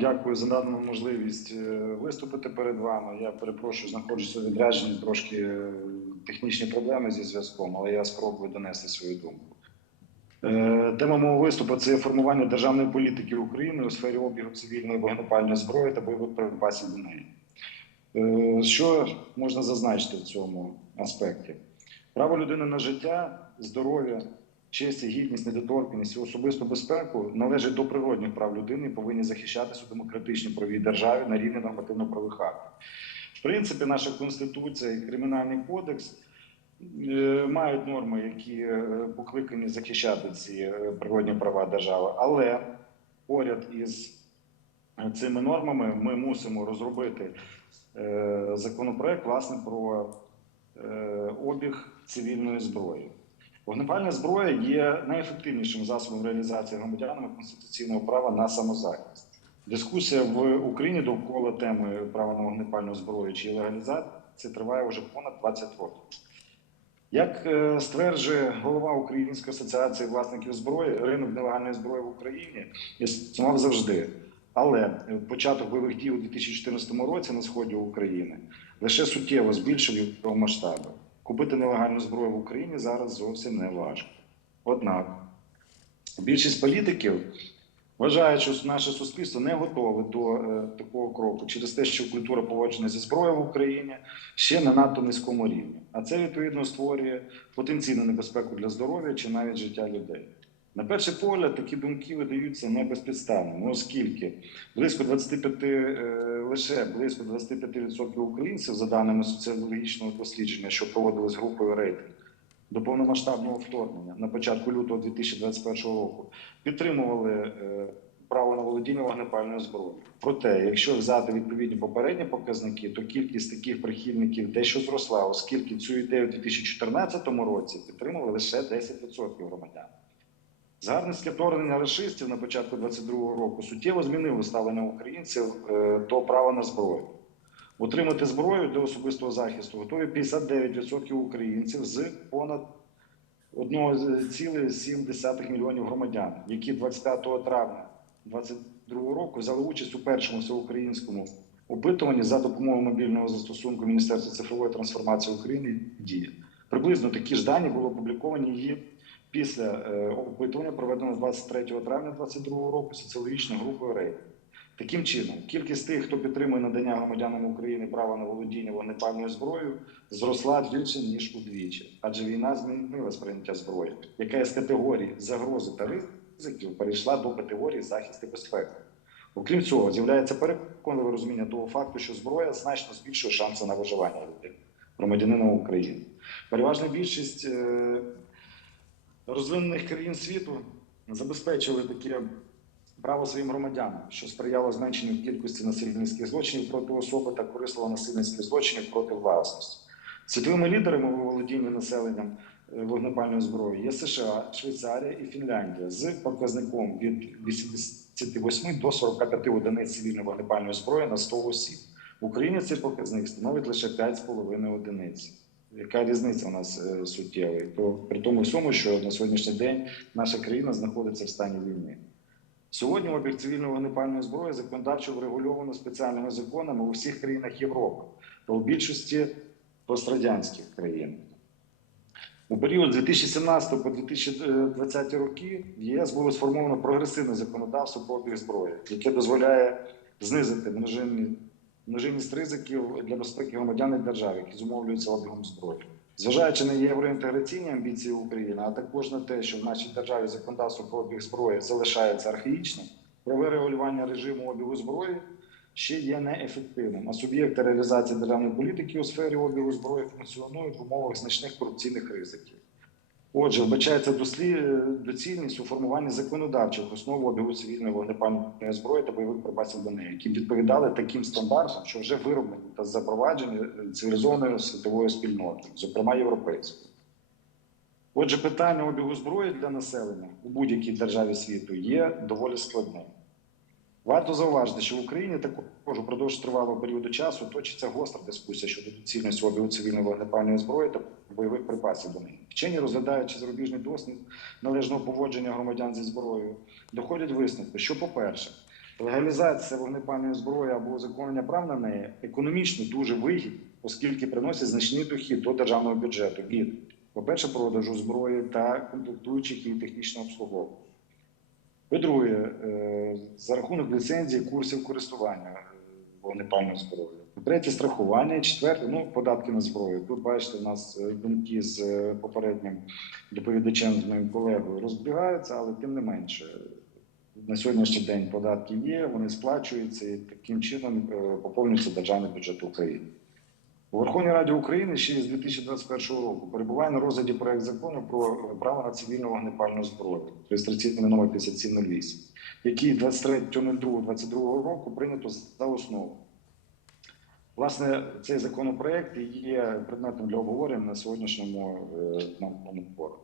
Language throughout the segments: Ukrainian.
Дякую за надану можливість е, виступити перед вами. Я перепрошую, знаходжуся у відрядженні, трошки е, технічні проблеми зі зв'язком, але я спробую донести свою думку. Е, Тема мого виступу це формування державної політики України у сфері обігу цивільної вогнепальної зброї та бойових припасів до неї. Що можна зазначити в цьому аспекті? Право людини на життя, здоров'я, честь, гідність, недоторканність і особисту безпеку належать до природних прав людини і повинні захищатися у демократичній правовій державі на рівні нормативно-правових актів. В принципі, наша конституція і кримінальний кодекс е, мають норми, які е, покликані захищати ці е, природні права держави, але поряд із цими нормами ми мусимо розробити законопроект власне про обіг цивільної зброї. Вогнепальна зброя є найефективнішим засобом реалізації громадянами конституційного права на самозахист. Дискусія в Україні довкола теми права на вогнепальну зброю чи легалізації триває вже понад 20 років. Як е, стверджує голова Української асоціації власників зброї, ринок нелегальної зброї в Україні існував завжди. Але е, початок бойових дій у 2014 році на сході України лише суттєво збільшив його масштаби. Купити нелегальну зброю в Україні зараз зовсім не важко. Однак більшість політиків вважають, що наше суспільство не готове до е, такого кроку через те, що культура поводження зі зброєю в Україні ще на надто низькому рівні. А це відповідно створює потенційну небезпеку для здоров'я чи навіть життя людей. На перший погляд, такі думки видаються не безпідставними, оскільки близько 25, е, лише близько 25% українців, за даними соціологічного дослідження, що проводилось групою рейтинг до повномасштабного вторгнення на початку лютого 2021 року, підтримували е, право на володіння вогнепальною зброєю. Проте, якщо взяти відповідні попередні показники, то кількість таких прихильників дещо зросла, оскільки цю ідею у 2014 році підтримували лише 10% громадян. Загарбницьке вторгнення расистів на початку 22-го року суттєво змінило ставлення українців е, до права на зброю. Отримати зброю для особистого захисту готові 59% українців з понад 1,7 мільйонів громадян, які 25 травня 2022 року взяли участь у першому всеукраїнському опитуванні за допомогою мобільного застосунку Міністерства цифрової трансформації України «Дія». Приблизно такі ж дані були опубліковані її після е, опитування, проведеного 23 травня 2022 року соціологічною групою «Рейтинг». Таким чином, кількість тих, хто підтримує надання громадянам України права на володіння вогнепальною зброєю, зросла більше ніж удвічі, адже війна змінила сприйняття зброї, яка з категорії загрози та ризиків перейшла до категорії захисту безпеки. Окрім цього, з'являється переконливе розуміння того факту, що зброя значно збільшує шанси на виживання людини, громадянина України. Переважна більшість е, розвинених країн світу забезпечили таке право своїм громадянам, що сприяло зменшенню кількості насильницьких злочинів проти особи та корисливо насильницьких злочинів проти власності. Світовими лідерами у володінні населенням е, вогнепальною зброєю є США, Швейцарія і Фінляндія з показником від 88 до 45 одиниць цивільної вогнепальної зброї на 100 осіб. В Україні цей показник становить лише 5,5 одиниць. Яка різниця у нас е, суттєва? То при тому всьому, що на сьогоднішній день наша країна знаходиться в стані війни. Сьогодні обіг цивільної вогнепальної зброї законодавчо врегульовано спеціальними законами у всіх країнах Європи та у більшості пострадянських країн. У період з 2017 по 2020 роки в ЄС було сформовано прогресивне законодавство про обіг зброї, яке дозволяє знизити множинні- множинність ризиків для безпеки громадян і держав, які зумовлюються обігом зброї. Зважаючи на євроінтеграційні амбіції України, а також на те, що в нашій державі законодавство про обіг зброї залишається архаїчним, правове регулювання режиму обігу зброї ще є неефективним, а суб'єкти реалізації державної політики у сфері обігу зброї функціонують в умовах значних корупційних ризиків. Отже, вбачається доцільність у формуванні законодавчих основ обігу цивільної вогнепальної зброї та бойових припасів до неї, які відповідали таким стандартам, що вже вироблені та запроваджені е, цивілізованою світовою спільнотою, зокрема європейською. Отже, питання обігу зброї для населення у будь-якій державі світу є доволі складним. Варто зауважити, що в Україні також упродовж тривалого періоду часу точиться гостра дискусія щодо доцільності обігу цивільної вогнепальної зброї та бойових припасів до неї. Вчені, розглядаючи зарубіжний досвід належного поводження громадян зі зброєю, доходять висновку, що, по-перше, Легалізація вогнепальної зброї або узаконення прав на неї економічно дуже вигідна, оскільки приносить значний дохід до державного бюджету від, по-перше, продажу зброї та комплектуючих і технічного обслуговування. По-друге, е, за рахунок ліцензії курсів користування е, вогнепальною зброєю. По-третє, страхування. Четверте, ну, податки на зброю. Тут бачите, у нас е, думки з е, попереднім доповідачем, з моїм колегою розбігаються, але тим не менше, на сьогоднішній день податки є, вони сплачуються і таким чином е, поповнюється державний бюджет України. У Верховній Раді України ще з 2021 року перебуває на розгляді проект закону про право на цивільну вогнепальну зброю, реєстраційний номер 5708, який 23.02.22 року прийнято за основу. Власне, цей законопроект є предметом для обговорення на сьогоднішньому е, форумі.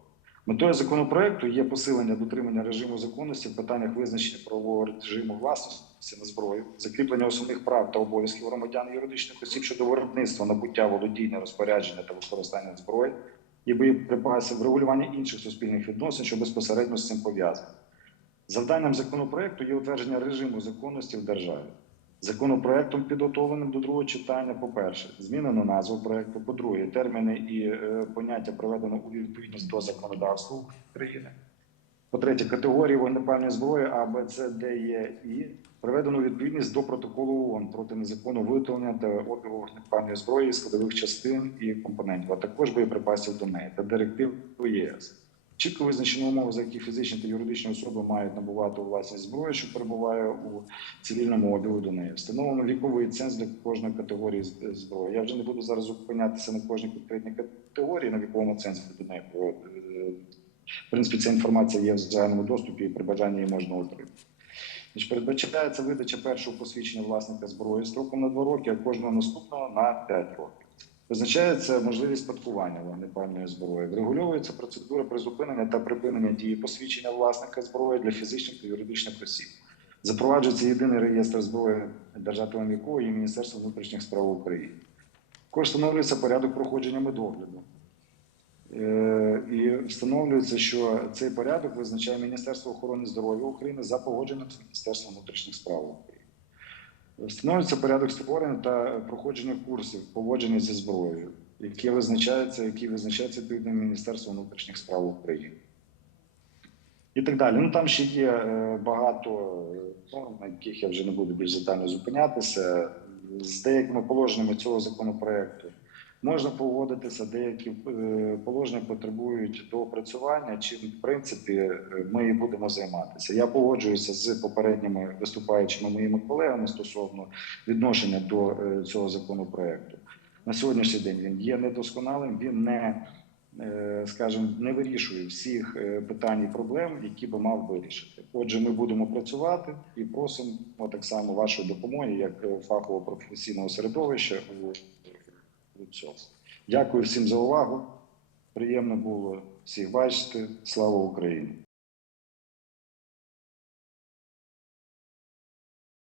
Метою законопроекту є посилення дотримання режиму законності в питаннях визначення правового режиму власності на зброю, закріплення основних прав та обов'язків громадян і юридичних осіб щодо виробництва, набуття, володіння, розпорядження та використання зброї і боєприпасів, врегулювання інших суспільних відносин, що безпосередньо з цим пов'язані. Завданням законопроекту є утвердження режиму законності в державі. Законопроектом, підготовленим до другого читання, по-перше, змінено назву проекту, по-друге, терміни і е, поняття приведено у відповідність до законодавства України. По-третє, категорії вогнепальної зброї А, Б, С, Д, Е, І приведено відповідність до протоколу ООН проти незаконного виготовлення та обігу вогнепальної зброї, складових частин і компонентів, а також боєприпасів до неї та директив ЄС. Чітко визначені умови, за які фізичні та юридичні особи мають набувати власність зброї, що перебуває у цивільному обігу до неї. Встановлено віковий ценз для кожної категорії зброї. Я вже не буду зараз зупинятися на кожній конкретній категорії на віковому цензі до неї. Принципі, ця інформація є в загальному доступі і при бажанні її можна отримати. Значить, передбачається видача першого посвідчення власника зброї строком на 2 роки, а кожного наступного на 5 років. Визначається можливість спадкування вогнепальної зброї. Врегульовується процедура призупинення та припинення дії посвідчення власника зброї для фізичних та юридичних осіб. Запроваджується єдиний реєстр зброї, держателем якого є Міністерство внутрішніх справ України. Також встановлюється порядок проходження медогляду. Е, І встановлюється, що цей порядок визначає Міністерство охорони здоров'я України за погодженням з Міністерством внутрішніх справ України. Встановлюється порядок створення та проходження курсів поводження зі зброєю, які визначаються, які визначаються відповідним Міністерством внутрішніх справ України. І так далі. Ну там ще є е, багато, е, ну, на яких я вже не буду більш детально зупинятися. З деякими положеннями цього законопроекту можна погодитися, деякі е, положення потребують доопрацювання, чим в принципі е, ми і будемо займатися. Я погоджуюся з попередніми виступаючими моїми колегами стосовно відношення до е, цього законопроекту. На сьогоднішній день він є недосконалим, він не скажімо, не вирішує всіх питань і проблем, які би мав вирішити. Отже, ми будемо працювати і просимо так само вашої допомоги як фахово професійного середовища у цьому. Дякую всім за увагу. Приємно було всіх бачити. Слава Україні!